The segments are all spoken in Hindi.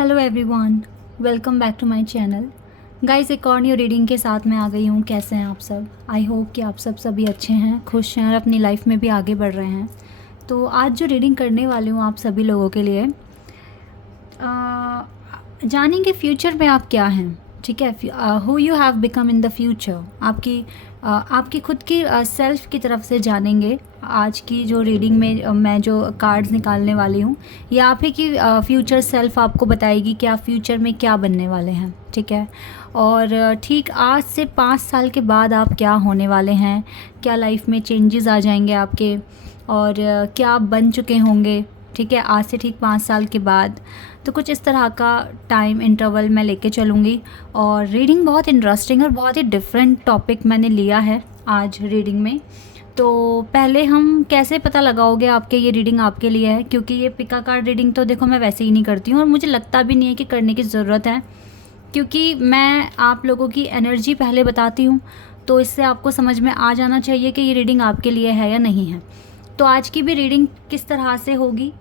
Hello everyone, welcome back to my channel. Guys, एक और न्यू रीडिंग के साथ मैं आ गई हूँ। कैसे हैं आप सब? आई होप कि आप सब सभी अच्छे हैं, खुश हैं और अपनी लाइफ में भी आगे बढ़ रहे हैं। तो आज जो रीडिंग करने वाली हूँ आप सभी लोगों के लिए, जानेंगे फ्यूचर में आप क्या हैं। ठीक है, who you have become in the future. आपकी खुद की सेल्फ की तरफ से जानेंगे। आज की जो रीडिंग में मैं जो कार्ड्स निकालने वाली हूँ, ये आप ही की फ्यूचर सेल्फ आपको बताएगी कि आप फ्यूचर में क्या बनने वाले हैं। ठीक है, और ठीक आज से 5 साल के बाद आप क्या होने वाले हैं, क्या लाइफ में चेंजेस आ जाएंगे आपके, और क्या आप बन चुके होंगे। ठीक है, आज से ठीक 5 साल के बाद। तो कुछ इस तरह का टाइम इंटरवल मैं लेके चलूँगी। और रीडिंग बहुत इंटरेस्टिंग और बहुत ही डिफरेंट टॉपिक मैंने लिया है आज रीडिंग में। तो पहले हम कैसे पता लगाओगे आपके ये रीडिंग आपके लिए है, क्योंकि ये पिका कार्ड रीडिंग तो देखो मैं वैसे ही नहीं करती हूँ और मुझे लगता भी नहीं है कि करने की ज़रूरत है, क्योंकि मैं आप लोगों की एनर्जी पहले बताती हूँ। तो इससे आपको समझ में आ जाना चाहिए कि ये रीडिंग आपके लिए है या नहीं है। तो आज की भी रीडिंग किस तरह से होगी,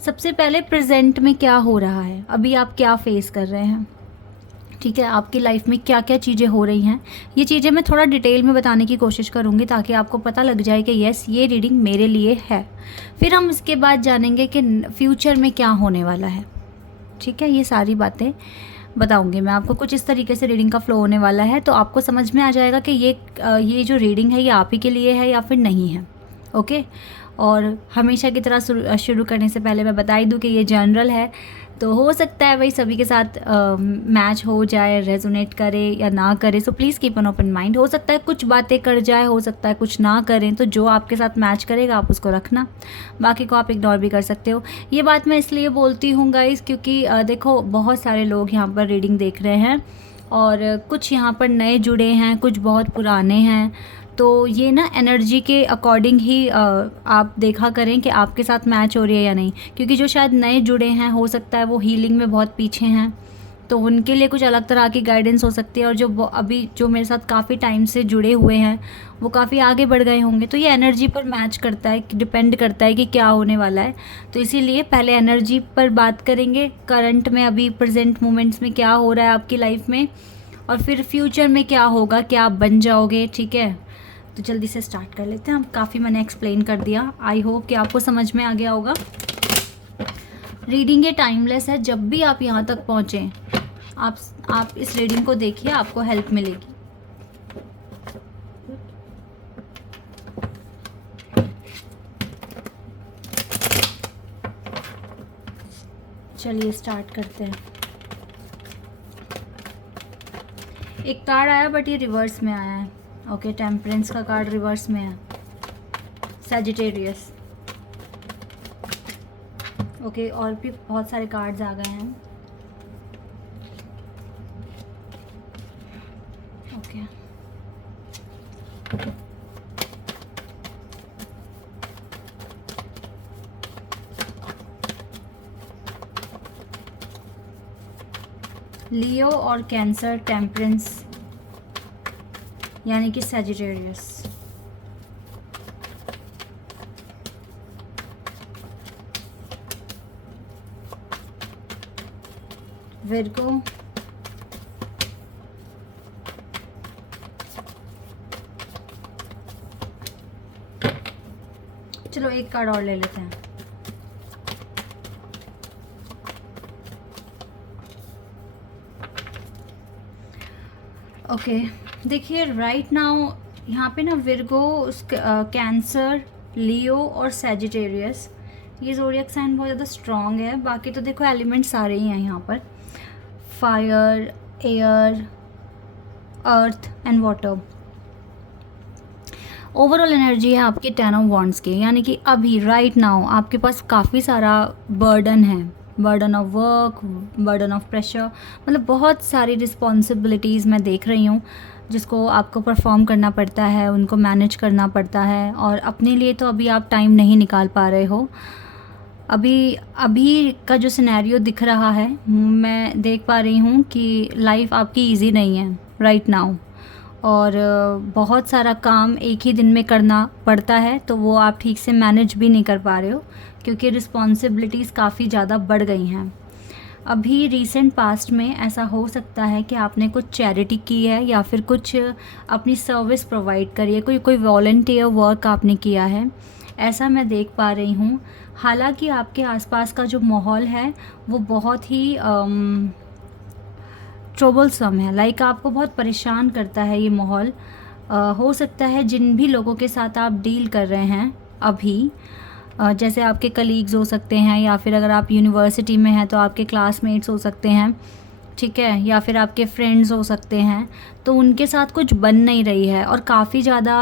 सबसे पहले प्रेजेंट में क्या हो रहा है, अभी आप क्या फेस कर रहे हैं। ठीक है, आपकी लाइफ में क्या क्या चीज़ें हो रही हैं, ये चीज़ें मैं थोड़ा डिटेल में बताने की कोशिश करूँगी ताकि आपको पता लग जाए कि यस, ये रीडिंग मेरे लिए है। फिर हम इसके बाद जानेंगे कि फ्यूचर में क्या होने वाला है। ठीक है, ये सारी बातें बताऊंगी मैं आपको। कुछ इस तरीके से रीडिंग का फ्लो होने वाला है, तो आपको समझ में आ जाएगा कि ये जो रीडिंग है ये आप ही के लिए है या फिर नहीं है। ओके, और हमेशा की तरह शुरू करने से पहले मैं बता ही दूँ कि ये जनरल है, तो हो सकता है भाई सभी के साथ मैच हो जाए, रेजोनेट करे या ना करे। So please keep an open mind. हो सकता है कुछ बातें कर जाए, हो सकता है कुछ ना करें, तो जो आपके साथ मैच करेगा आप उसको रखना, बाकी को आप इग्नोर भी कर सकते हो। ये बात मैं इसलिए बोलती हूँ गाइस, क्योंकि देखो बहुत सारे लोग यहाँ पर रीडिंग देख रहे हैं और कुछ यहाँ पर नए जुड़े हैं, कुछ बहुत पुराने हैं। तो ये ना एनर्जी के अकॉर्डिंग ही आप देखा करें कि आपके साथ मैच हो रही है या नहीं, क्योंकि जो शायद नए जुड़े हैं हो सकता है वो हीलिंग में बहुत पीछे हैं, तो उनके लिए कुछ अलग तरह की गाइडेंस हो सकती है। और जो मेरे साथ काफ़ी टाइम से जुड़े हुए हैं वो काफ़ी आगे बढ़ गए होंगे। तो ये एनर्जी पर मैच करता है, डिपेंड करता है कि क्या होने वाला है। तो इसीलिए पहले एनर्जी पर बात करेंगे, करंट में अभी प्रेजेंट मोमेंट्स में क्या हो रहा है आपकी लाइफ में, और फिर फ्यूचर में क्या होगा, क्या आप बन जाओगे। ठीक है, तो जल्दी से स्टार्ट कर लेते हैं। अब काफ़ी मैंने एक्सप्लेन कर दिया, आई होप कि आपको समझ में आ गया होगा। रीडिंग ये टाइमलेस है, जब भी आप यहाँ तक पहुँचें आप इस रीडिंग को देखिए, आपको हेल्प मिलेगी। चलिए स्टार्ट करते हैं। एक कार्ड आया बट ये रिवर्स में आया है। ओके, टेम्परेंस का कार्ड रिवर्स में है, सैजिटेरियस। ओके, और भी बहुत सारे कार्ड्स आ गए हैं। ओके, लियो और कैंसर, टेम्परेंस यानी कि सैजिटेरियस। विर्गो, चलो एक कार्ड और ले लेते हैं। ओके, देखिए राइट नाउ यहाँ पे ना विर्गो, कैंसर, लियो और सैजिटेरियस, ये ज़ोडिएक साइन बहुत ज़्यादा स्ट्रॉन्ग है। बाकी तो देखो एलिमेंट्स सारे ही हैं यहाँ पर, fire, air, earth and water. Overall energy है आपकी 10 ऑफ वॉन्ड्स की, यानी कि अभी राइट नाउ आपके पास काफ़ी सारा बर्डन है, burden of work, burden of pressure, मतलब बहुत सारी रिस्पॉन्सिबिलिटीज़ मैं देख रही हूँ जिसको आपको परफॉर्म करना पड़ता है, उनको मैनेज करना पड़ता है। और अपने लिए तो अभी आप टाइम नहीं निकाल पा रहे हो। अभी का जो सिनेरियो दिख रहा है, मैं देख पा रही हूँ कि लाइफ आपकी इजी नहीं है राइट नाउ, और बहुत सारा काम एक ही दिन में करना पड़ता है, तो वो आप ठीक से मैनेज भी नहीं कर पा रहे हो क्योंकि रिस्पॉन्सिबिलिटीज़ काफ़ी ज़्यादा बढ़ गई हैं। अभी रिसेंट पास्ट में ऐसा हो सकता है कि आपने कुछ चैरिटी की है या फिर कुछ अपनी सर्विस प्रोवाइड करी है, कोई कोई वॉलंटियर वर्क आपने किया है, ऐसा मैं देख पा रही हूँ। हालांकि आपके आसपास का जो माहौल है वो बहुत ही ट्रबलसम है, लाइक आपको बहुत परेशान करता है ये माहौल। हो सकता है जिन भी लोगों के साथ आप डील कर रहे हैं अभी, जैसे आपके कलीग्स हो सकते हैं, या फिर अगर आप यूनिवर्सिटी में हैं तो आपके क्लासमेट्स हो सकते हैं, ठीक है, या फिर आपके फ्रेंड्स हो सकते हैं, तो उनके साथ कुछ बन नहीं रही है और काफ़ी ज़्यादा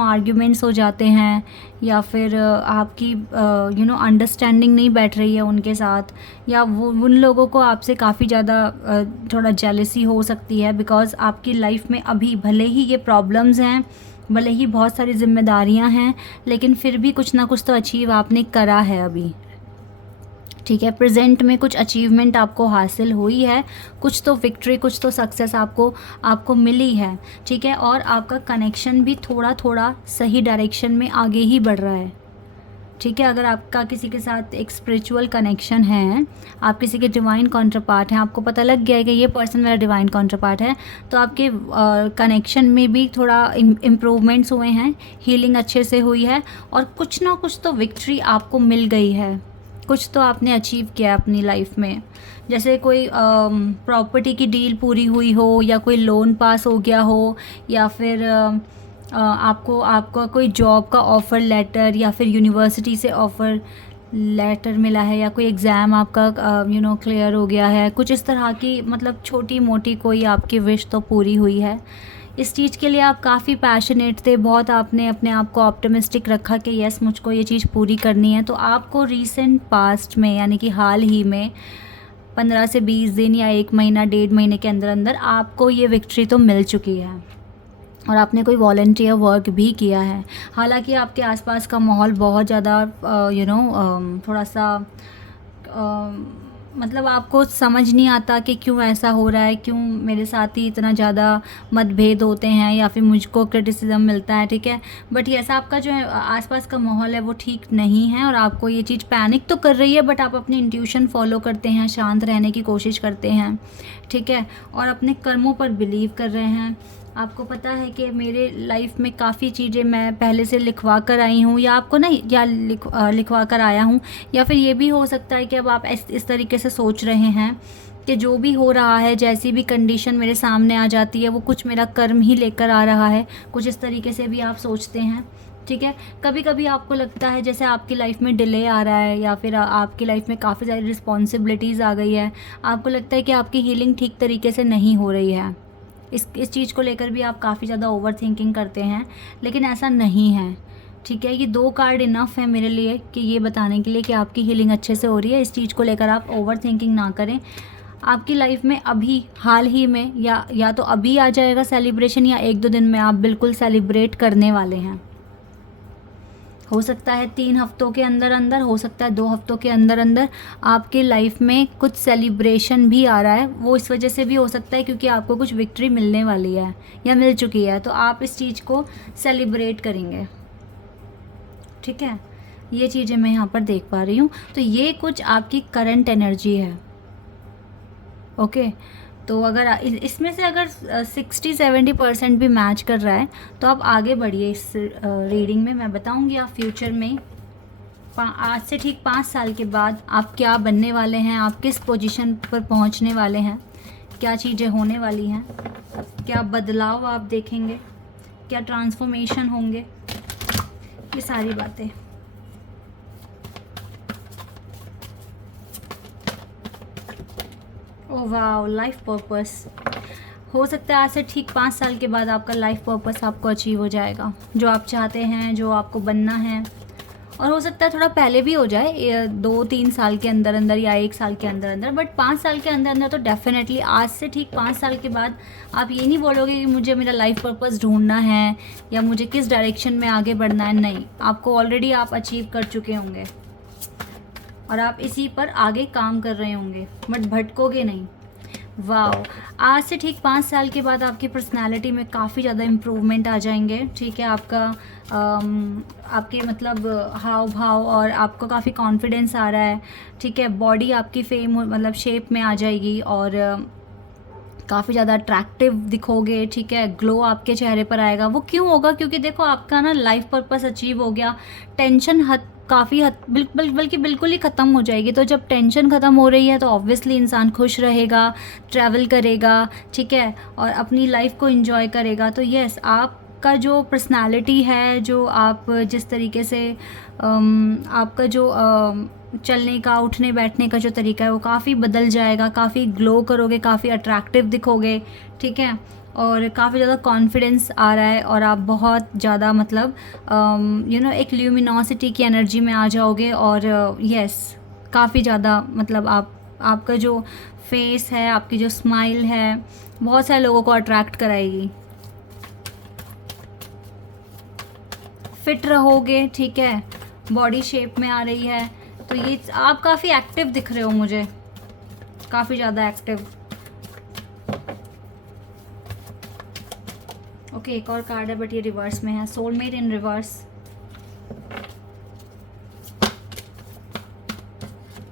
आर्ग्यूमेंट्स हो जाते हैं, या फिर आपकी अंडरस्टैंडिंग नहीं बैठ रही है उनके साथ, या वो उन लोगों को आपसे काफ़ी ज़्यादा थोड़ा जेलसी हो सकती है, बिकॉज़ आपकी लाइफ में अभी भले ही ये प्रॉब्लम्स हैं, भले ही बहुत सारी जिम्मेदारियां हैं, लेकिन फिर भी कुछ ना कुछ तो अचीव आपने करा है अभी, ठीक है। प्रेजेंट में कुछ अचीवमेंट आपको हासिल हुई है, कुछ तो विक्ट्री, कुछ तो सक्सेस आपको मिली है, ठीक है। और आपका कनेक्शन भी थोड़ा थोड़ा सही डायरेक्शन में आगे ही बढ़ रहा है, ठीक है। अगर आपका किसी के साथ एक स्पिरिचुअल कनेक्शन है, आप किसी के डिवाइन काउंटरपार्ट हैं, आपको पता लग गया है कि ये पर्सन मेरा डिवाइन काउंटरपार्ट है, तो आपके कनेक्शन में भी थोड़ा इम्प्रूवमेंट्स हुए हैं, हीलिंग अच्छे से हुई है, और कुछ ना कुछ तो विक्ट्री आपको मिल गई है, कुछ तो आपने अचीव किया है अपनी लाइफ में। जैसे कोई प्रॉपर्टी की डील पूरी हुई हो, या कोई लोन पास हो गया हो, या फिर आपको कोई जॉब का ऑफ़र लेटर या फिर यूनिवर्सिटी से ऑफ़र लेटर मिला है, या कोई एग्ज़ाम आपका क्लियर हो गया है, कुछ इस तरह की मतलब छोटी मोटी कोई आपकी विश तो पूरी हुई है। इस चीज़ के लिए आप काफ़ी पैशनेट थे, बहुत आपने अपने आप को ऑप्टिमिस्टिक रखा कि यस मुझको ये चीज़ पूरी करनी है। तो आपको रीसेंट पास्ट में, यानी कि हाल ही में 15 से 20 दिन या 1 महीना 1.5 महीने के अंदर अंदर आपको ये विक्ट्री तो मिल चुकी है, और आपने कोई वॉलंटियर वर्क भी किया है। हालांकि आपके आसपास का माहौल बहुत ज़्यादा थोड़ा सा मतलब आपको समझ नहीं आता कि क्यों ऐसा हो रहा है, क्यों मेरे साथ ही इतना ज़्यादा मतभेद होते हैं, या फिर मुझको क्रिटिसिज्म मिलता है, ठीक है। बट ये ऐसा आपका जो है आसपास का माहौल है वो ठीक नहीं है, और आपको ये चीज़ पैनिक तो कर रही है, बट आप अपनी इंट्यूशन फॉलो करते हैं, शांत रहने की कोशिश करते हैं, ठीक है, और अपने कर्मों पर बिलीव कर रहे हैं। आपको पता है कि मेरे लाइफ में काफ़ी चीज़ें मैं पहले से लिखवा कर आई हूँ, या आपको नहीं, या लिखवा कर आया हूँ, या फिर ये भी हो सकता है कि अब आप इस तरीके से सोच रहे हैं कि जो भी हो रहा है, जैसी भी कंडीशन मेरे सामने आ जाती है, वो कुछ मेरा कर्म ही लेकर आ रहा है, कुछ इस तरीके से भी आप सोचते हैं, ठीक है। कभी कभी आपको लगता है जैसे आपकी लाइफ में डिले आ रहा है, या फिर आपकी लाइफ में काफ़ी सारी रिस्पॉन्सिबिलिटीज़ आ गई है, आपको लगता है कि आपकी हीलिंग ठीक तरीके से नहीं हो रही है। इस चीज़ को लेकर भी आप काफ़ी ज़्यादा ओवर थिंकिंग करते हैं, लेकिन ऐसा नहीं है, ठीक है। ये 2 कार्ड इनफ है मेरे लिए कि ये बताने के लिए कि आपकी हीलिंग अच्छे से हो रही है। इस चीज़ को लेकर आप ओवर थिंकिंग ना करें। आपकी लाइफ में अभी हाल ही में या तो अभी आ जाएगा सेलिब्रेशन, या 1-2 दिन में आप बिल्कुल सेलिब्रेट करने वाले हैं। हो सकता है 3 हफ्तों के अंदर अंदर, हो सकता है 2 हफ्तों के अंदर अंदर आपके लाइफ में कुछ सेलिब्रेशन भी आ रहा है। वो इस वजह से भी हो सकता है क्योंकि आपको कुछ विक्ट्री मिलने वाली है या मिल चुकी है, तो आप इस चीज़ को सेलिब्रेट करेंगे, ठीक है। ये चीज़ें मैं यहाँ पर देख पा रही हूँ। तो ये कुछ आपकी करंट एनर्जी है, ओके। तो अगर इसमें से अगर 60-70% भी मैच कर रहा है तो आप आगे बढ़िए इस रीडिंग में। मैं बताऊंगी आप फ्यूचर में आज से ठीक 5 साल के बाद आप क्या बनने वाले हैं, आप किस पोजीशन पर पहुंचने वाले हैं, क्या चीज़ें होने वाली हैं, क्या बदलाव आप देखेंगे, क्या ट्रांसफॉर्मेशन होंगे, ये सारी बातें। ओह वाह, लाइफ पर्पस। हो सकता है आज से ठीक 5 साल के बाद आपका लाइफ पर्पस आपको अचीव हो जाएगा, जो आप चाहते हैं, जो आपको बनना है। और हो सकता है थोड़ा पहले भी हो जाए, 2-3 साल के अंदर अंदर या 1 साल के अंदर अंदर, बट 5 साल के अंदर अंदर तो डेफिनेटली। आज से ठीक 5 साल के बाद आप ये नहीं बोलोगे कि मुझे मेरा लाइफ पर्पस ढूंढना है या मुझे किस डायरेक्शन में आगे बढ़ना है। नहीं, आपको ऑलरेडी आप अचीव कर चुके होंगे और आप इसी पर आगे काम कर रहे होंगे, बट भटकोगे नहीं। वाओ! आज से ठीक 5 साल के बाद आपकी पर्सनैलिटी में काफ़ी ज़्यादा इम्प्रूवमेंट आ जाएँगे, ठीक है? आपके मतलब हाव-भाव और आपको काफ़ी कॉन्फिडेंस आ रहा है, ठीक है? बॉडी आपकी मतलब शेप में आ जाएगी और काफ़ी ज़्यादा अट्रैक्टिव दिखोगे, ठीक है? ग्लो आपके चेहरे पर आएगा। वो क्यों होगा? क्योंकि देखो आपका ना लाइफ पर्पस अचीव हो गया, टेंशन काफ़ी हद बल्कि बिल्कुल ही ख़त्म हो जाएगी। तो जब टेंशन ख़त्म हो रही है तो ऑब्वियसली इंसान खुश रहेगा, ट्रैवल करेगा, ठीक है? और अपनी लाइफ को एंजॉय करेगा। तो यस, आपका जो पर्सनालिटी है, जो आप जिस तरीके से आपका जो चलने का, उठने बैठने का जो तरीका है वो काफ़ी बदल जाएगा, काफ़ी ग्लो करोगे, काफ़ी अट्रैक्टिव दिखोगे, ठीक है? और काफ़ी ज़्यादा कॉन्फिडेंस आ रहा है और आप बहुत ज़्यादा मतलब एक ल्यूमिनोसिटी की एनर्जी में आ जाओगे और यस, काफ़ी ज़्यादा मतलब आपका जो फेस है, आपकी जो स्माइल है, बहुत सारे लोगों को अट्रैक्ट कराएगी। फिट रहोगे, ठीक है? बॉडी शेप में आ रही है, तो ये आप काफ़ी एक्टिव दिख रहे हो मुझे, काफ़ी ज़्यादा एक्टिव। ओके, एक और कार्ड है बट ये रिवर्स में है, soulmate in reverse.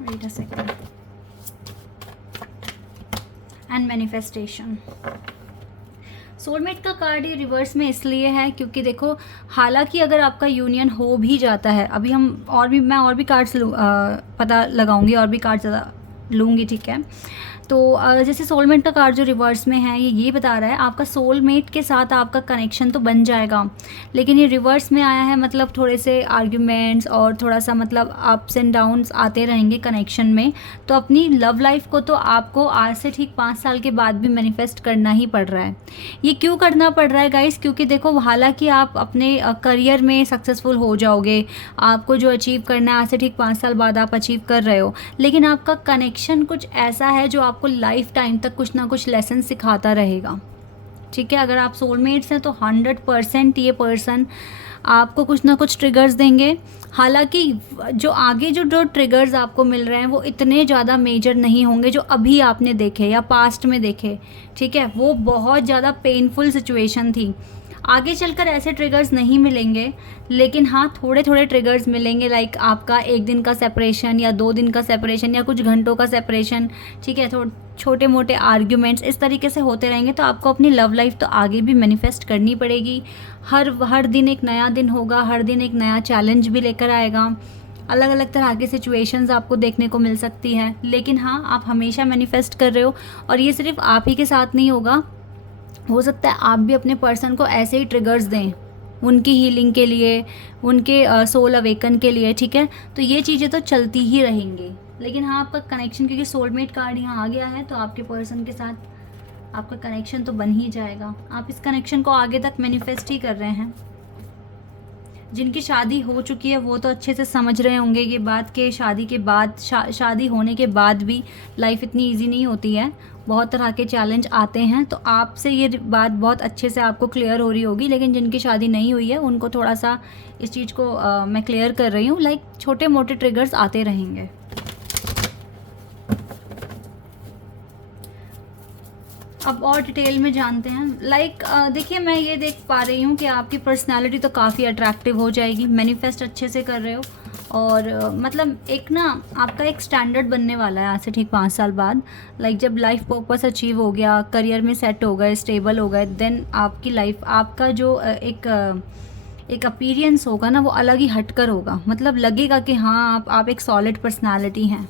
Wait a second. And manifestation. Soulmate का कार्ड ये रिवर्स में इसलिए है क्योंकि देखो, हालांकि अगर आपका यूनियन हो भी जाता है, अभी मैं और भी कार्ड्स पता लगाऊंगी और भी कार्ड्स लूँगी, ठीक है? तो जैसे सोलमेट का कार्ड जो रिवर्स में है ये बता रहा है आपका सोलमेट के साथ आपका कनेक्शन तो बन जाएगा, लेकिन ये रिवर्स में आया है मतलब थोड़े से आर्ग्यूमेंट्स और थोड़ा सा मतलब अप्स एंड डाउन्स आते रहेंगे कनेक्शन में। तो अपनी लव लाइफ को तो आपको आज से ठीक 5 साल के बाद भी मैनिफेस्ट करना ही पड़ रहा है। ये क्यों करना पड़ रहा है गाइस? क्योंकि देखो, हालांकि आप अपने करियर में सक्सेसफुल हो जाओगे, आपको जो अचीव करना है आज से ठीक 5 साल बाद आप अचीव कर रहे हो, लेकिन आपका कनेक्शन कुछ ऐसा है जो आपको लाइफ टाइम तक कुछ ना कुछ लेसन सिखाता रहेगा, ठीक है? अगर आप सोलमेट्स हैं तो 100% ये पर्सन आपको कुछ ना कुछ ट्रिगर्स देंगे। हालांकि जो आगे जो ट्रिगर्स आपको मिल रहे हैं वो इतने ज़्यादा मेजर नहीं होंगे जो अभी आपने देखे या पास्ट में देखे, ठीक है? वो बहुत ज़्यादा पेनफुल सिचुएशन थी। आगे चलकर ऐसे ट्रिगर्स नहीं मिलेंगे, लेकिन हाँ, थोड़े थोड़े ट्रिगर्स मिलेंगे, लाइक आपका 1 दिन का सेपरेशन या 2 दिन का सेपरेशन या कुछ घंटों का सेपरेशन, ठीक है? तो छोटे मोटे आर्ग्यूमेंट्स इस तरीके से होते रहेंगे। तो आपको अपनी लव लाइफ तो आगे भी मैनिफेस्ट करनी पड़ेगी। हर दिन एक नया दिन होगा, हर दिन एक नया चैलेंज भी लेकर आएगा, अलग अलग तरह की सिचुएशंस आपको देखने को मिल सकती है। लेकिन हाँ, आप हमेशा मैनिफेस्ट कर रहे हो और ये सिर्फ आप ही के साथ नहीं होगा, हो सकता है आप भी अपने पर्सन को ऐसे ही ट्रिगर्स दें उनकी हीलिंग के लिए, उनके सोल अवेकन के लिए, ठीक है? तो ये चीज़ें तो चलती ही रहेंगी। लेकिन हाँ, आपका कनेक्शन, क्योंकि सोलमेट कार्ड यहाँ आ गया है, तो आपके पर्सन के साथ आपका कनेक्शन तो बन ही जाएगा। आप इस कनेक्शन को आगे तक मैनिफेस्ट ही कर रहे हैं। जिनकी शादी हो चुकी है वो तो अच्छे से समझ रहे होंगे ये बात कि शादी के बाद शादी होने के बाद भी लाइफ इतनी इजी नहीं होती है, बहुत तरह के चैलेंज आते हैं। तो आपसे ये बात बहुत अच्छे से आपको क्लियर हो रही होगी। लेकिन जिनकी शादी नहीं हुई है उनको थोड़ा सा इस चीज़ को मैं क्लियर कर रही हूँ, लाइक छोटे मोटे ट्रिगर्स आते रहेंगे। अब और डिटेल में जानते हैं। लाइक देखिए, मैं ये देख पा रही हूँ कि आपकी पर्सनालिटी तो काफ़ी अट्रैक्टिव हो जाएगी, मैनिफेस्ट अच्छे से कर रहे हो और मतलब एक ना आपका एक स्टैंडर्ड बनने वाला है आज से ठीक 5 साल बाद। लाइक जब लाइफ पर्पस अचीव हो गया, करियर में सेट हो गए, स्टेबल हो गए, देन आपकी लाइफ, आपका जो एक अपीयरेंस होगा ना वो अलग ही हटकर होगा। मतलब लगेगा कि हाँ, आप एक सॉलिड पर्सनालिटी हैं।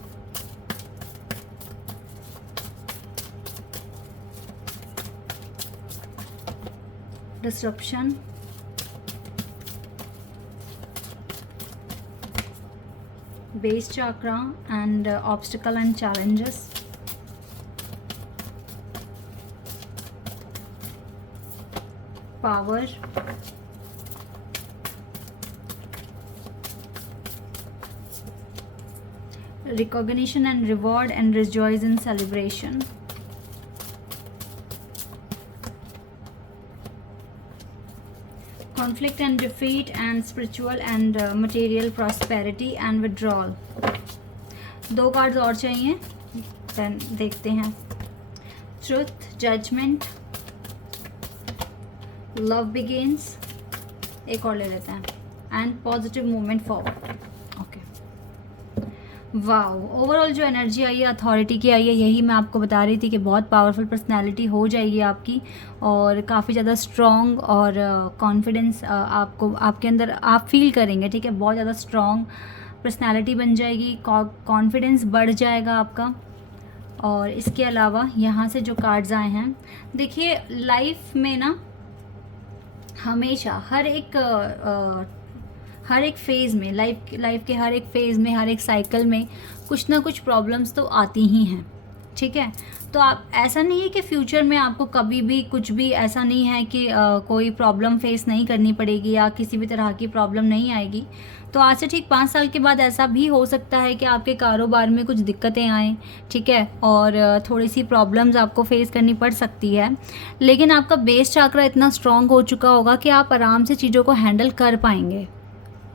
Disruption, base chakra and obstacle and challenges, power, recognition and reward and rejoice in celebration, conflict and defeat and spiritual and material prosperity and withdrawal। 2 cards और चाहिए, देन देखते हैं। ट्रुथ, जजमेंट, लव बिगिंस, एक और ले लेते हैं, and positive movement forward. Okay, wow, overall जो एनर्जी आई है अथॉरिटी की आई है, यही मैं आपको बता रही थी कि बहुत पावरफुल पर्सनैलिटी हो जाएगी आपकी, और काफ़ी ज़्यादा स्ट्रॉन्ग और कॉन्फिडेंस आपको आपके अंदर आप फील करेंगे, ठीक है। बहुत ज़्यादा स्ट्रॉन्ग पर्सनैलिटी बन जाएगी, कॉन्फिडेंस बढ़ जाएगा आपका। और इसके अलावा यहाँ से जो कार्ड्स आए हैं, देखिए लाइफ में ना हमेशा हर एक फेज़ में, लाइफ के हर एक फेज़ में, हर एक साइकिल में कुछ ना कुछ प्रॉब्लम्स तो आती ही हैं, ठीक है। तो आप, ऐसा नहीं है कि फ्यूचर में आपको कभी भी कुछ भी ऐसा नहीं है कि कोई प्रॉब्लम फेस नहीं करनी पड़ेगी या किसी भी तरह की प्रॉब्लम नहीं आएगी। तो आज से ठीक 5 साल के बाद ऐसा भी हो सकता है कि आपके कारोबार में कुछ दिक्कतें आएँ, ठीक है, और थोड़ी सी प्रॉब्लम्स आपको फेस करनी पड़ सकती है, लेकिन आपका बेस चक्र इतना स्ट्रॉन्ग हो चुका होगा कि आप आराम से चीज़ों को हैंडल कर पाएंगे,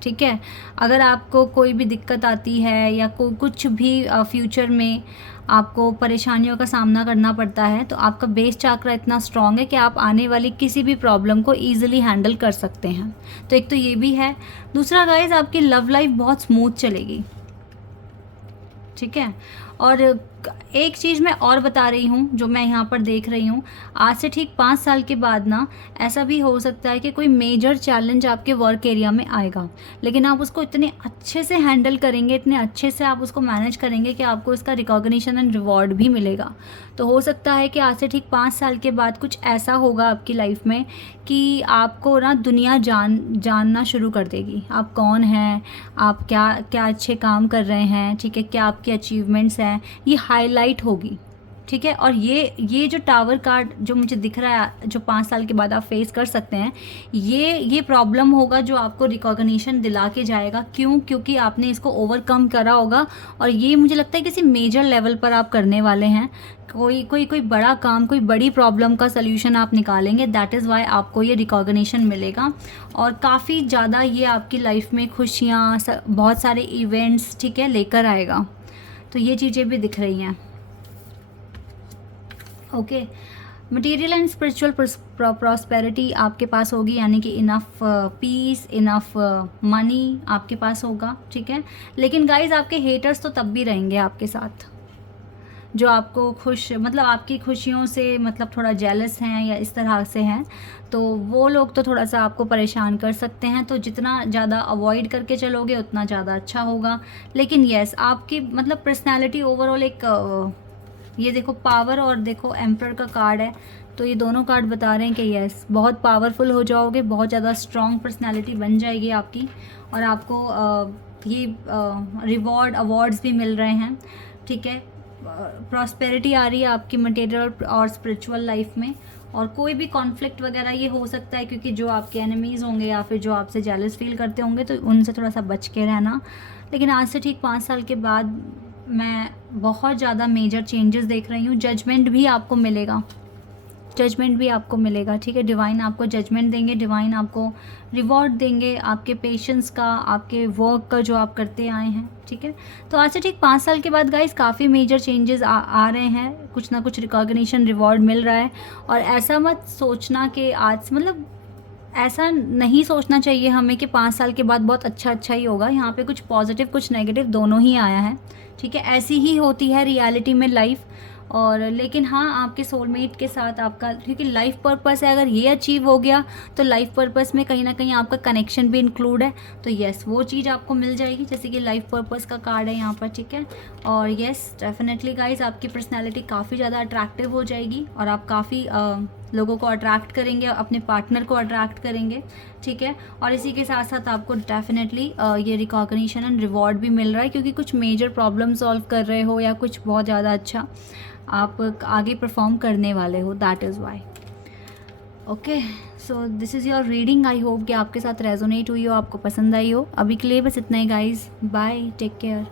ठीक है। अगर आपको कोई भी दिक्कत आती है या कुछ भी फ्यूचर में आपको परेशानियों का सामना करना पड़ता है, तो आपका बेस चक्र इतना स्ट्रॉन्ग है कि आप आने वाली किसी भी प्रॉब्लम को ईजिली हैंडल कर सकते हैं। तो एक तो ये भी है। दूसरा गाइस, आपकी लव लाइफ बहुत स्मूथ चलेगी, ठीक है। और एक चीज़ मैं और बता रही हूँ जो मैं यहाँ पर देख रही हूँ, आज से ठीक 5 साल के बाद ना ऐसा भी हो सकता है कि कोई मेजर चैलेंज आपके वर्क एरिया में आएगा, लेकिन आप उसको इतने अच्छे से हैंडल करेंगे, इतने अच्छे से आप उसको मैनेज करेंगे कि आपको इसका रिकॉग्निशन एंड रिवॉर्ड भी मिलेगा। तो हो सकता है कि आज से ठीक 5 साल के बाद कुछ ऐसा होगा आपकी लाइफ में कि आपको ना दुनिया जानना शुरू कर देगी। आप कौन हैं, आप क्या क्या अच्छे काम कर रहे हैं, ठीक है, क्या आपके अचीवमेंट्स हैं, ये हाईलाइट होगी, ठीक है। और ये जो टावर कार्ड जो मुझे दिख रहा है, जो 5 साल के बाद आप फेस कर सकते हैं, ये प्रॉब्लम होगा जो आपको रिकॉग्निशन दिला के जाएगा। क्योंकि आपने इसको ओवरकम करा होगा, और ये मुझे लगता है किसी मेजर लेवल पर आप करने वाले हैं। कोई बड़ा काम, कोई बड़ी प्रॉब्लम का सल्यूशन आप निकालेंगे, दैट इज़ वाई आपको ये रिकॉग्निशन मिलेगा। और काफ़ी ज़्यादा ये आपकी लाइफ में खुशियाँ, बहुत सारे इवेंट्स, ठीक है, लेकर आएगा। तो ये चीज़ें भी दिख रही हैं। Okay, material and spiritual prosperity आपके पास होगी, यानी कि इनफ पीस, इनफ मनी आपके पास होगा, ठीक है। लेकिन गाइज, आपके हेटर्स तो तब भी रहेंगे आपके साथ, जो आपको मतलब आपकी खुशियों से मतलब थोड़ा जेलस हैं या इस तरह से हैं, तो वो लोग तो थोड़ा सा आपको परेशान कर सकते हैं। तो जितना ज़्यादा अवॉइड करके चलोगे उतना ज़्यादा अच्छा होगा। लेकिन यस, आपकी मतलब पर्सनैलिटी ओवरऑल एक ये देखो पावर और देखो एम्परर का कार्ड है, तो ये दोनों कार्ड बता रहे हैं कि यस, बहुत पावरफुल हो जाओगे, बहुत ज़्यादा स्ट्रॉन्ग पर्सनैलिटी बन जाएगी आपकी, और आपको ये रिवॉर्ड अवार्ड्स भी मिल रहे हैं, ठीक है। प्रॉस्पेरिटी आ रही है आपकी मटेरियल और स्पिरिचुअल लाइफ में। और कोई भी कॉन्फ्लिक्ट वगैरह ये हो सकता है, क्योंकि जो आपके एनिमीज़ होंगे या फिर जो आपसे जेलस फील करते होंगे, तो उनसे थोड़ा सा बच के रहना। लेकिन आज से ठीक 5 साल के बाद मैं बहुत ज़्यादा मेजर चेंजेस देख रही हूँ। जजमेंट भी आपको मिलेगा, ठीक है। डिवाइन आपको जजमेंट देंगे, डिवाइन आपको रिवॉर्ड देंगे आपके पेशेंस का, आपके वर्क का जो आप करते आए हैं, ठीक है। तो आज से ठीक 5 साल के बाद गाइस काफ़ी मेजर चेंजेस आ रहे हैं, कुछ ना कुछ रिकॉग्निशन, रिवॉर्ड मिल रहा है। और ऐसा मत सोचना कि आज, मतलब ऐसा नहीं सोचना चाहिए हमें कि 5 साल के बाद बहुत अच्छा ही होगा। यहाँ पे कुछ पॉजिटिव कुछ नेगेटिव दोनों ही आया है, ठीक है। ऐसी ही होती है रियलिटी में लाइफ। और लेकिन हाँ, आपके सोलमेट के साथ आपका, क्योंकि लाइफ पर्पस है, अगर ये अचीव हो गया तो लाइफ पर्पस में कहीं ना कहीं आपका कनेक्शन भी इंक्लूड है। तो यस, वो चीज़ आपको मिल जाएगी, जैसे कि लाइफ पर्पस का कार्ड है यहाँ पर, ठीक है। और यस, डेफिनेटली गाइज, आपकी पर्सनैलिटी काफ़ी ज़्यादा अट्रैक्टिव हो जाएगी, और आप काफ़ी लोगों को अट्रैक्ट करेंगे, अपने पार्टनर को अट्रैक्ट करेंगे, ठीक है। और इसी के साथ साथ आपको डेफिनेटली ये रिकॉग्निशन एंड रिवॉर्ड भी मिल रहा है, क्योंकि कुछ मेजर प्रॉब्लम सॉल्व कर रहे हो या कुछ बहुत ज़्यादा अच्छा आप आगे परफॉर्म करने वाले हो, that is why. Okay, so this is your reading. I hope कि आपके साथ रेजोनेट हुई हो, आपको पसंद आई हो। अभी के लिए बस इतना ही गाइज, बाय, टेक केयर।